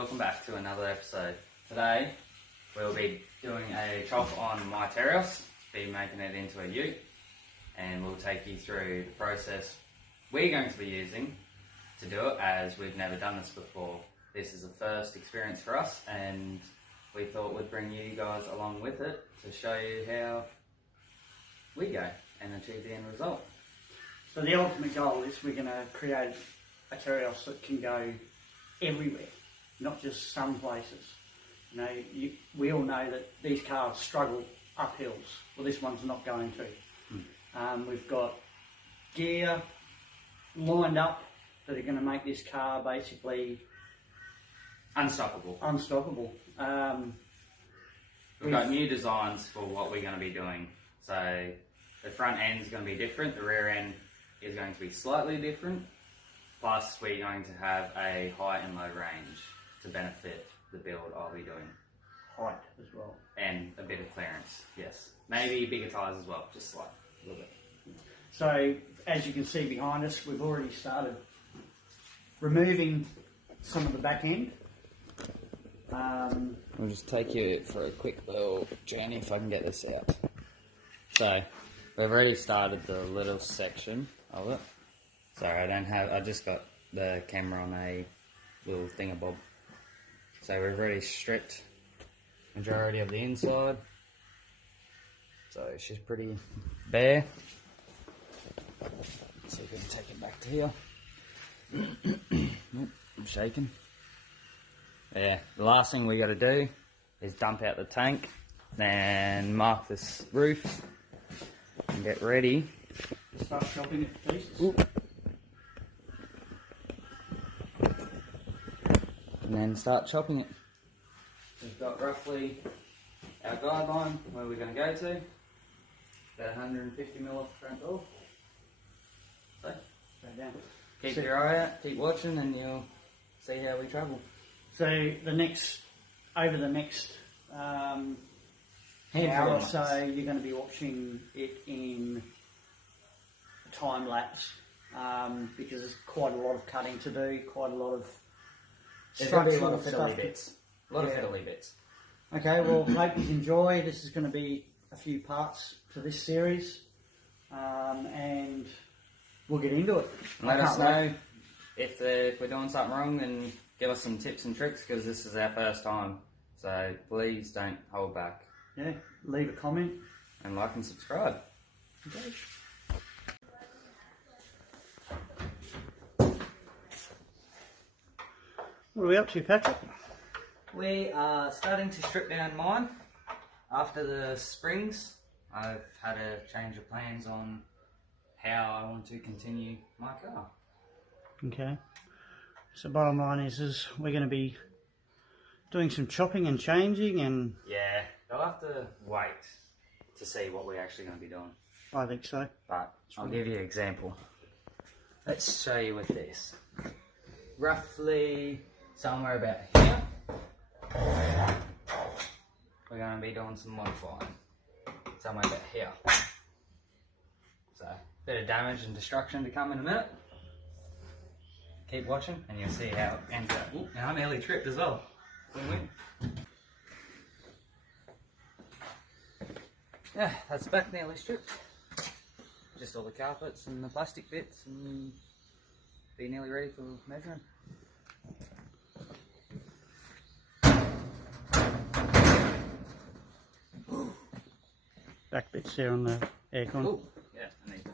welcome back to another episode. Today we'll be doing a chop on my Terios, be making it into a ute, and we'll take you through the process we're going to be using to do it, as we've never done this before. This is the first experience for us, and we thought we'd bring you guys along with it to show you how we go and achieve the end result. So the ultimate goal is we're going to create a Terios that can go everywhere, not just some places. You know, we all know that these cars struggle up hills. Well, this one's not going to. We've got gear lined up that are going to make this car basically Unstoppable. We've got new designs for what we're going to be doing. So the front end is going to be different, the rear end is going to be slightly different, plus we're going to have a high and low range to benefit the build I'll be doing. Height as well. And a bit of clearance, yes. Maybe bigger tyres as well, just slight, a little bit. So as you can see behind us, we've already started removing some of the back end. I'll just take you for a quick little journey if I can get this out. So we've already started the little section of it. Sorry, I just got the camera on a little thingabob. So we've already stripped majority of the inside. So she's pretty bare. So we're going to take it back to here. I'm shaking. Yeah, the last thing we got to do is dump out the tank, then mark this roof and get ready. Start chopping it to pieces. Ooh. And then start chopping it. We've got roughly our guideline where we're going to go to. About 150mm off the front door. So, Go down. keep your eye out, keep watching, and you'll see how we travel. So over the next Handful hour or of so, months. you're going to be watching it in a time lapse because there's quite a lot of cutting to do, quite a lot of There's going to be a lot structural of fiddly stuff. bits. A lot of fiddly bits. Okay, well, hope you enjoy. This is going to be a few parts to this series, and we'll get into it. Let us know if we're doing something wrong, then give us some tips and tricks, because this is our first time. So please don't hold back. Yeah, leave a comment. And like and subscribe. Okay. What are we up to, Patrick? We are starting to strip down mine. After the springs, I've had a change of plans on how I want to continue my car. Okay. So bottom line is we're going to be doing some chopping and changing, and Yeah, they'll have to wait to see what we're actually going to be doing. I think so. But I'll give you an example. Let's show you with this. Roughly somewhere about here, we're going to be doing some modifying. Somewhere about here. So, bit of damage and destruction to come in a minute. Keep watching and you'll see how it ends up. Ooh, and I nearly tripped as well. Win-win. Yeah, that's back nearly stripped. Just all the carpets and the plastic bits, and be nearly ready for measuring. Back bits there on the aircon. Ooh, yeah, I need it.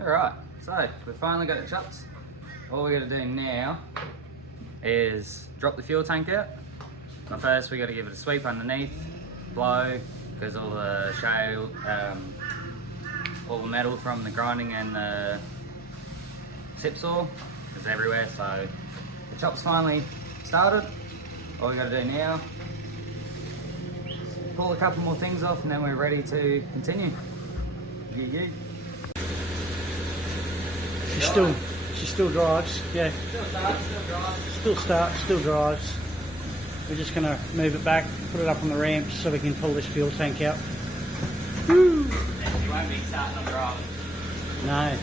Alright, so we've finally got it chopped. All we got to do now is drop the fuel tank out. But first we got to give it a sweep underneath, blow, because all the shale, all the metal from the grinding and the sip saw is everywhere. So the chop's finally started. All we got to do now is pull a couple more things off and then we're ready to continue. She still drives, yeah. Still starts, still drives. We're just going to move it back, put it up on the ramp so we can pull this fuel tank out. Woo! And you won't be starting on driving. No.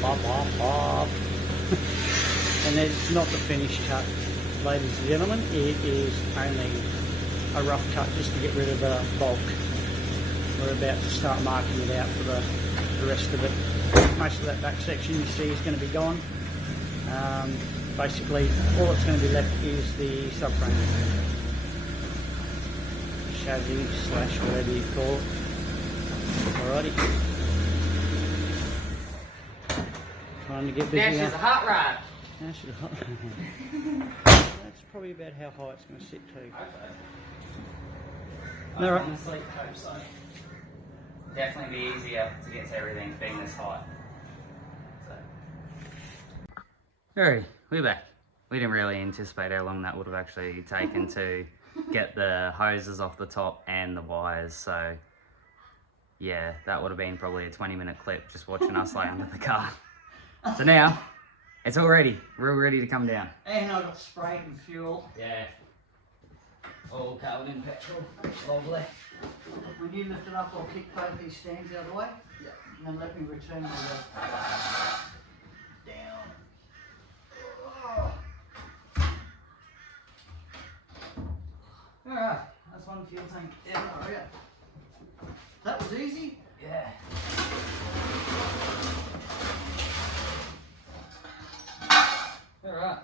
Pop, pop, pop. And it's not the finished cut, ladies and gentlemen. It is only a rough cut just to get rid of the bulk. We're about to start marking it out for the rest of it. Most of that back section you see is going to be gone. Basically, all that's going to be left is the subframe. Chassis slash whatever you call it. Alrighty. Time to get busy. Now she's a hot rod. Now she's a hot rod. That's probably about how high it's going to sit too. Okay. No, right. On the sleep coach, so definitely be easier to get to everything being this high. So. Alright, we're back. We didn't really anticipate how long that would have actually taken to get the hoses off the top and the wires, so yeah, that would have been probably a 20-minute clip just watching us lay under the car. So now, it's all ready. We're all ready to come down. And I got sprayed with fuel. Yeah. All covered in petrol. Lovely. When you lift it up, I'll kick both these stands out of the way. Yeah. And then let me return the down. Oh. Alright, that's one fuel tank down. Oh, yeah. That was easy. Yeah. Alright.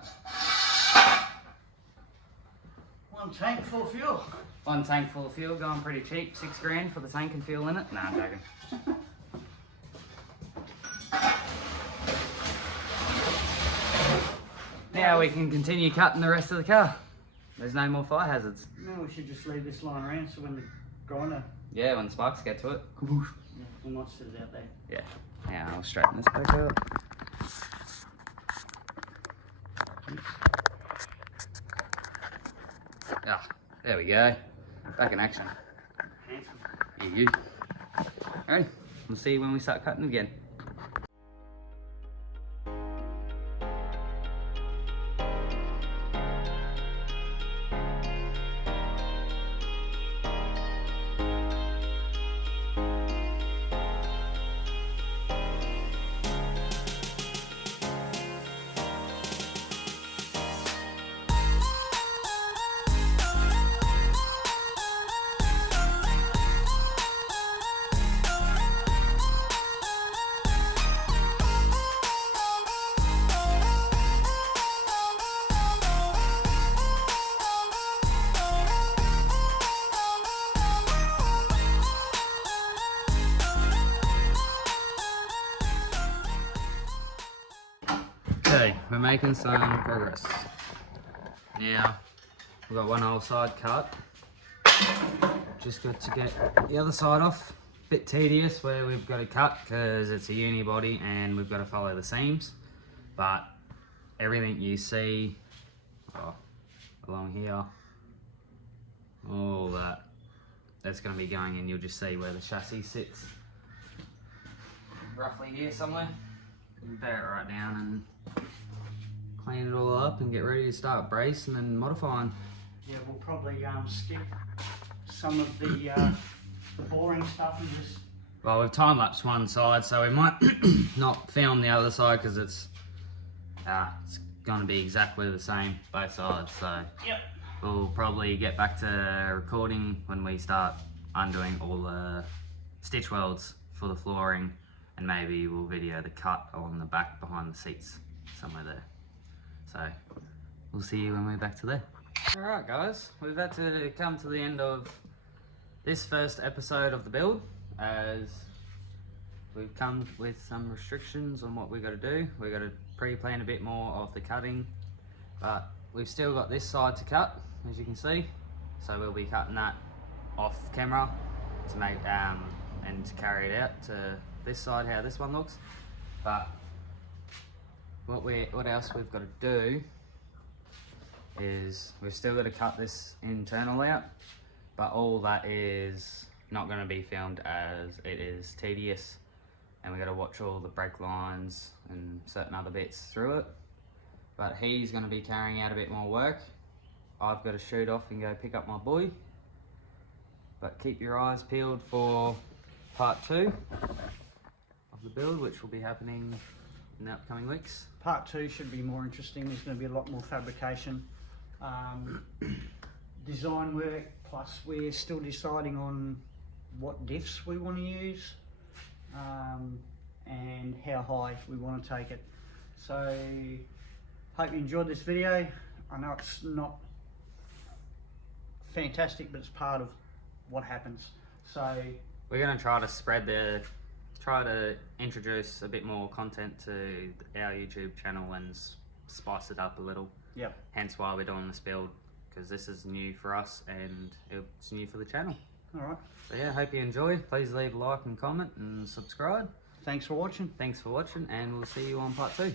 One tank full of fuel. One tank full of fuel, going pretty cheap. $6 for the tank and fuel in it. Nah, I'm joking. Now we can continue cutting the rest of the car. There's no more fire hazards. No, we should just leave this line around so when the grinder... Yeah, when sparks get to it. Yeah, we might sit it out there. Yeah. Now I'll straighten this back up. Ah, there we go. Back in action. Handsome. You. Alright, we'll see you when we start cutting again. Okay, we're making some progress. Now, we've got one whole side cut. Just got to get the other side off. Bit tedious where we've got to cut because it's a unibody and we've got to follow the seams. But everything you see along here, all that's going to be going in. You'll just see where the chassis sits. Roughly here somewhere. Bear it right down and clean it all up and get ready to start bracing and modifying. Yeah, we'll probably skip some of the boring stuff and just... Well, we've time-lapsed one side, so we might not film the other side because it's going to be exactly the same, both sides. So yep. We'll probably get back to recording when we start undoing all the stitch welds for the flooring, and maybe we'll video the cut on the back behind the seats somewhere there. So we'll see you when we're back to there. Alright guys, we've had to come to the end of this first episode of the build, as we've come with some restrictions on what we got to do. We got to pre-plan a bit more of the cutting, but we've still got this side to cut, as you can see. So we'll be cutting that off camera to make and to carry it out to this side, how this one looks. But what else we've got to do is we've still got to cut this internal out, but all that is not going to be filmed as it is tedious, and we got to watch all the brake lines and certain other bits through it. But he's going to be carrying out a bit more work. I've got to shoot off and go pick up my boy. But keep your eyes peeled for part 2 of the build, which will be happening in the upcoming weeks. Part 2 should be more interesting. There's going to be a lot more fabrication, design work, plus we're still deciding on what diffs we want to use and how high we want to take it. So hope you enjoyed this video. I know it's not fantastic, but it's part of what happens. So we're going to try to introduce a bit more content to our YouTube channel and spice it up a little. Yep. Hence why we're doing this build, because this is new for us and it's new for the channel. Alright. So yeah, hope you enjoy. Please leave a like and comment and subscribe. Thanks for watching. Thanks for watching, and we'll see you on part 2.